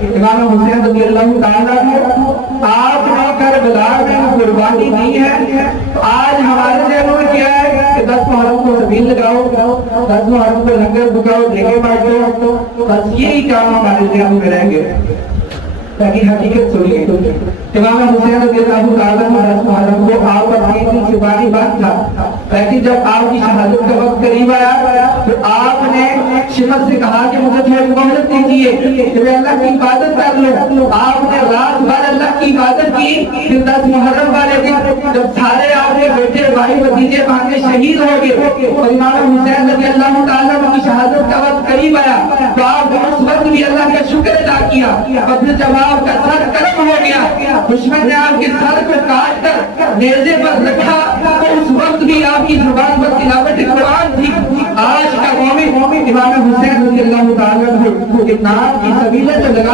امام حسین رضی اللہ تعالیٰ عنہ آپ نے کربلا میں قربانی دی ہے. آج ہمارے ذہنوں میں کیا ہے کہ 10 محرم کو سبیل لگاؤ, 10 محرم کو لنگر بکاؤ, دیگے بانٹو, بس یہی کام ہمارے ذہنوں میں رہیں گے. تاکہ حقیقت سنیے, امام حسین رضی اللہ تعالیٰ عنہ 10 محرم کو آپ پر کی شبانی بات تھا, لیکن جب آپ کی شہادت کا وقت قریب آیا تو آپ نے شمت سے کہا کہ مجھے تھوڑی مہلت دیجیے کہ میں اللہ کی عبادت کر لوں. آپ نے رات بھر اللہ کی عبادت کی. پھر 10 محرم والے دن جب سارے آپ کے بیٹے بھائی بھتیجے بھانجے شہید ہو گئے اور امام حسین رضی اللہ تعالیٰ عنہ کی شہادت کا وقت قریب آیا تو آپ نے اس وقت بھی اللہ کا شکر ادا کیا. اور پھر جب آپ کا سر کرم ہو گیا, دشمن نے آپ کے سر کو کاٹ کر نیزے پر رکھا, تو اس وقت بھی آپ کی زبان پر تلاوت قرآن تھی. آج کا مومن امام حسین رضی اللہ تعالیٰ عنہ کے نام کی سبیلت لگا